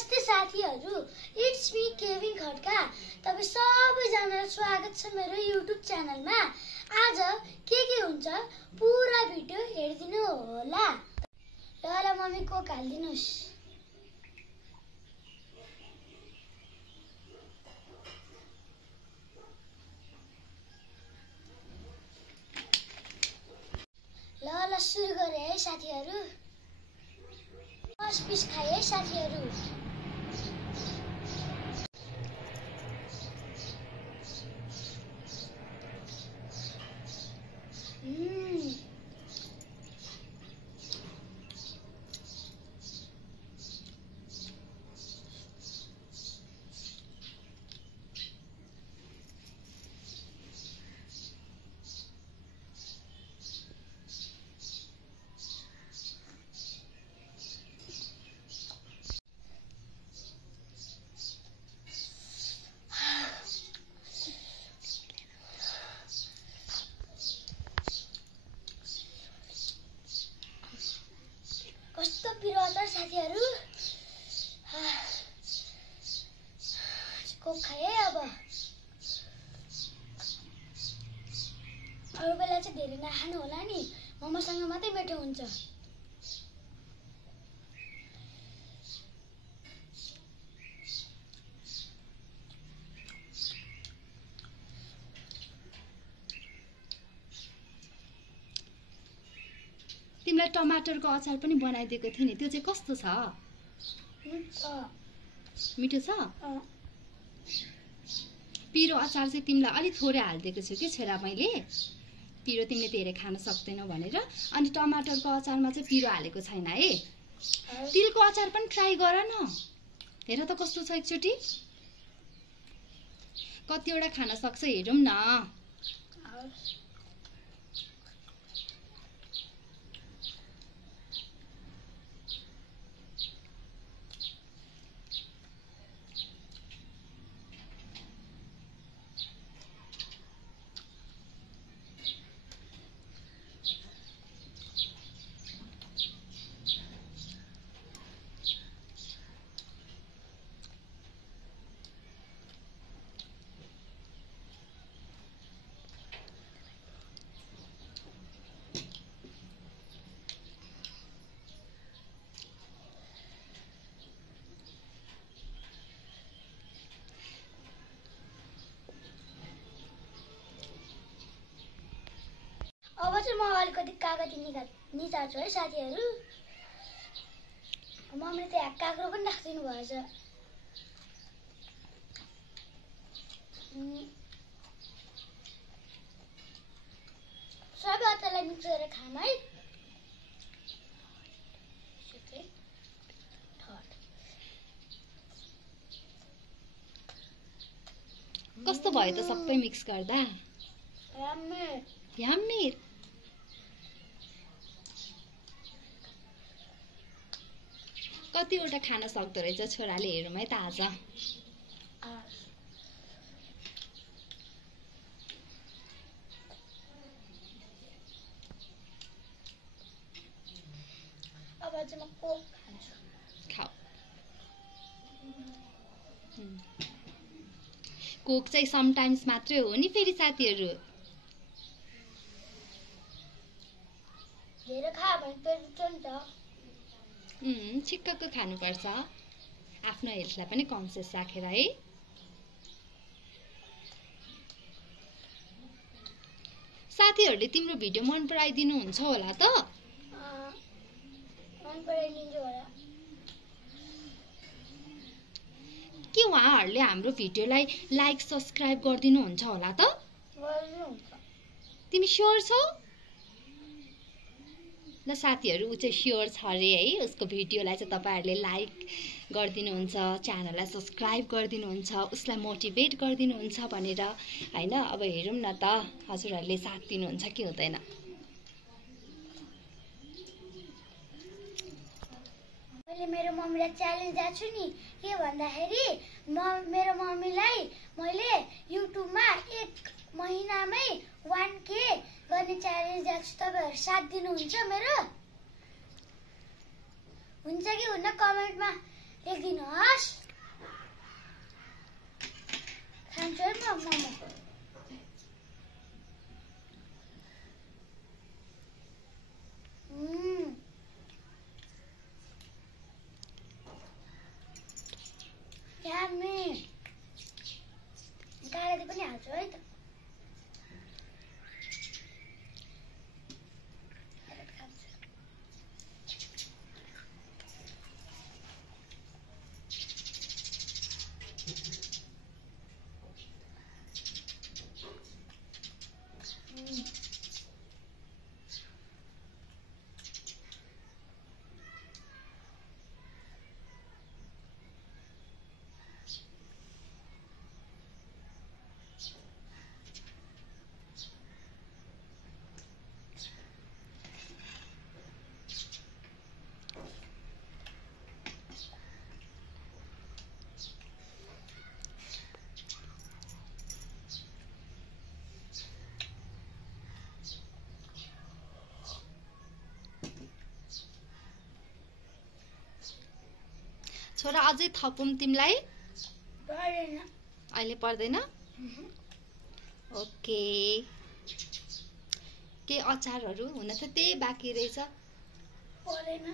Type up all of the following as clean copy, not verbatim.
नमस्ते साथीहरु, it's me Kevin Khadka. तपाई सबैजनालाई स्वागत छ मेरो युट्युब च्यानलमा। आज के हुन्छ पुरा भिडियो हेर्दिनु होला। ल मम्मी कोक हाल्दिनुस्। ल सुरु गरे है साथीहरु। फर्स्ट पिस खाए है साथीहरु। कस्तो पिरो अचार साथीहरु। कोक खाए अब। अरु बेला चाहिँ धेरै नखानु होला नि, मोमोसँग मात्रै मिठो हुन्छ। तिमीलाई टमाटरको अचार पनि बनाइदिएको थिए नि, त्यो चाहिँ कस्तो छ? मिठो छ? पिरो अचार चाहिँ तिमीलाई अलि थोरै हालिदिएको छु कि छोरा मैले, पिरो तिमीले धेरै खान सक्दैनौ भनेर। अनि टमाटरको अचारमा चाहिँ पिरो हालेको छैन है। तिलको अचार पनि ट्राई गर न, हेर त कस्तो छ एकचोटि। कतिवटा खान सक्छ हेरौँ न। अब चाहिँ म अलिकति कागती निचार्छु है साथीहरु। मम्मीले त्यहाँ काँक्रो पनि राखिदिनु भएछ। सबै अचारलाई मिक्स गरेर खाम है। कस्तो भयो त सबै मिक्स गर्दा? यम्मी। कतिवटा खान सक्दो रहेछ छोराले, हेरौँ है त आज। अब चाहिँ म कोक खान्छु। खाऊ। कोक चाहिँ समटाइम्स मात्रै हो नि फेरि साथीहरु। धेरै खा भने पेट दुख्छ नि त। छिक्कको खानुपर्छ, आफ्नो हेल्थलाई पनि कन्सियस राखेर है। साथीहरुले तिम्रो भिडियो मन पराइदिनु हुन्छ होला त? मन पराइदिन्छ होला। के उहाँहरूले हाम्रो भिडियोलाई लाइक सब्स्क्राइब गरिदिनु हुन्छ होला त? तिमी स्योर छौ? ल साथीहरु, उ चाहिँ स्योर छ अरे है। उसको भिडियोलाई चाहिँ तपाईहरुले लाइक गरिदिनुहुन्छ, च्यानललाई सब्स्क्राइब गरिदिनुहुन्छ, उसलाई मोटिभेट गरिदिनुहुन्छ भनेर हैन। अब हेरौँ न त हजुरहरुले साथ दिनुहुन्छ कि हुँदैन। मैले मेरो मम्मीलाई च्यालेन्ज दिएको छु नि, के भन्दाखेरि मेरो मम्मीलाई मैले युट्युबमा 1 महिनामै 1K गर्ने च्यालेन्ज दिएको छु। तपाईहरु साथ दिनुहुन्छ मेरो? हुन्छ कि हुन्न कमेन्टमा लेखिदिनुहोस्। हामी काँडा पनि हाल्छु है त। छोरा अझै थपौँ तिमीलाई? पर्दैन। अहिले पर्दैन? ओके। के अचारहरू हुन त त्यही बाँकी रहेछ। पर्दैन।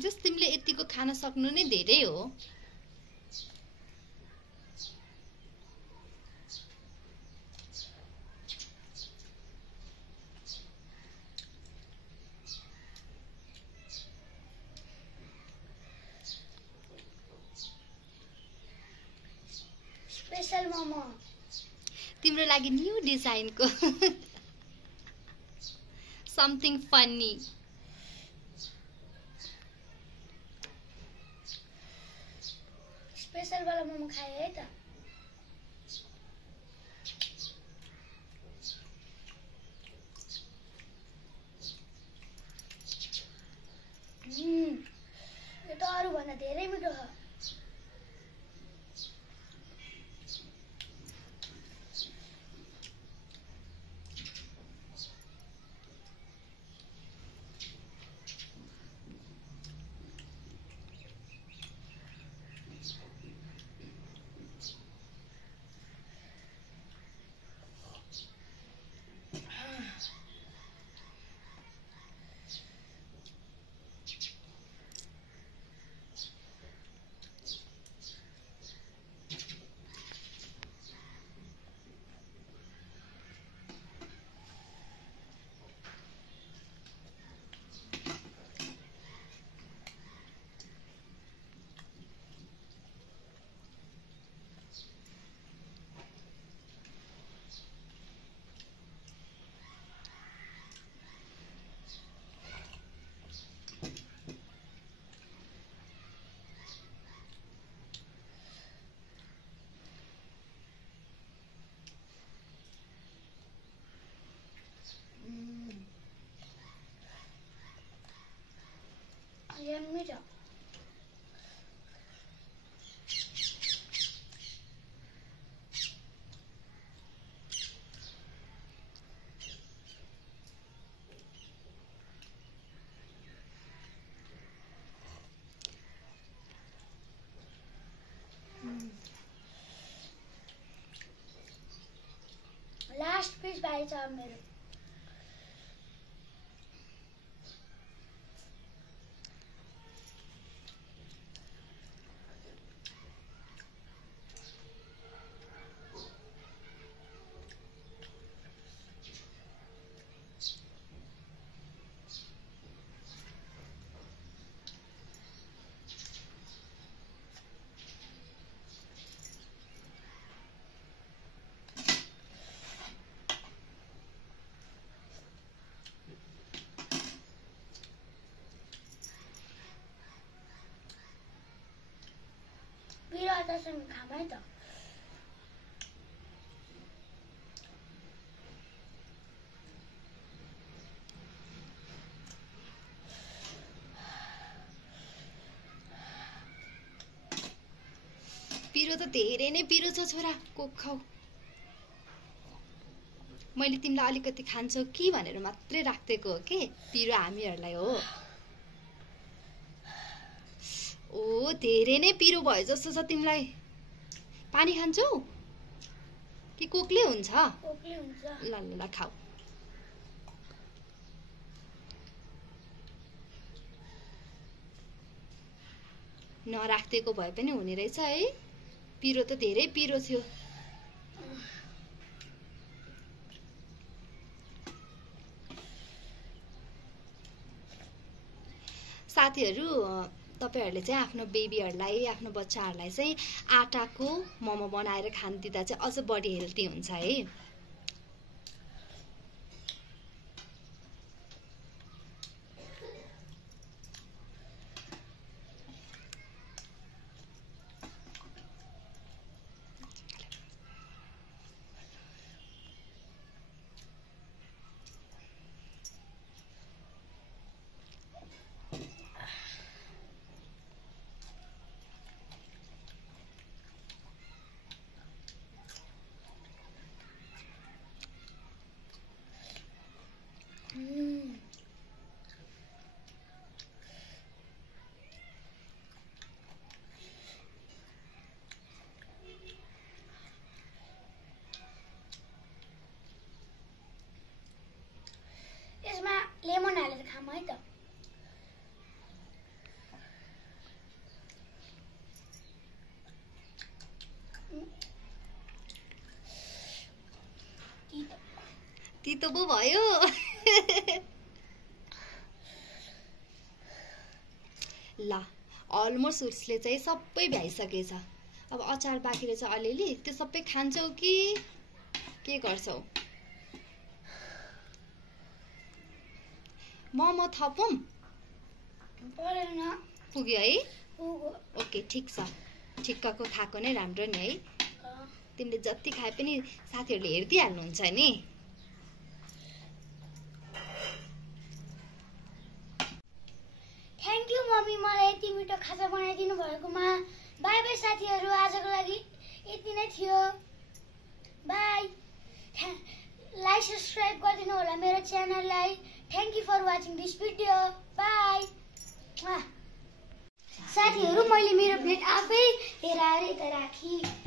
जस तिमीले यतिको खान सक्नु नै धेरै हो। स्पेशल मोमो तिम्रो लागि न्यू डिजाइनको समथिङ फनी। स्पेशल वाला मोमो खाए है त। यो त अरू भन्दा धेरै मिठो छ। Yummy job. Last piece by the middle. Doesn't come either. पिरो त धेरै नै पिरो छ छोरा, कोक खाऊ। मैले तिमीलाई अलिकति खान्छौ कि भनेर मात्रै राख्दिएको हो के, पिरो हामीहरूलाई हो। ओ धेरै नै पिरो भयो जस्तो छ तिमीलाई। पानी खान्छौ कि कोकले हुन्छ? कोकले हुन्छ। ल ल ल खाऊ। नराख्दिएको भए पनि हुने रहेछ है। पिरो त धेरै पिरो थियो। साथीहरू, तपाईहरुले चाहिँ आफ्नो बेबीहरुलाई, आफ्नो बच्चाहरुलाई चाहिँ आटाको मोमो बनाएर खान दिँदा चाहिँ अझ बढी हेल्दी हुन्छ है। यसमा लेमन हालेर खाम है त। तितो पो भयो। ल, अलमोस्ट उसले चाहिँ सबै भ्याइसकेछ। अब अचार बाँकी रहेछ अलिअलि, त्यो सबै खान्छौ कि के गर्छौ? मोमो थपौँ? परेन। पुग्यो है? पुग्यो। ओके, ठिक छ। ठिक्कको खाएको नै राम्रो नि है। तिमीले जति खाए पनि साथीहरूले हेरिदिइहाल्नुहुन्छ नि। थ्याङ्क यू मम्मी, मलाई यति मिठो खाजा बनाइदिनु भएकोमा। बाई बाई साथीहरू, आजको लागि यति नै थियो। बाई। लाइक सब्सक्राइब गरिदिनु होला मेरो च्यानललाई। Thank you for watching this video. Bye. साथीहरू, मैले मेरो प्लेट आफै लिएर आएर यता राखेँ।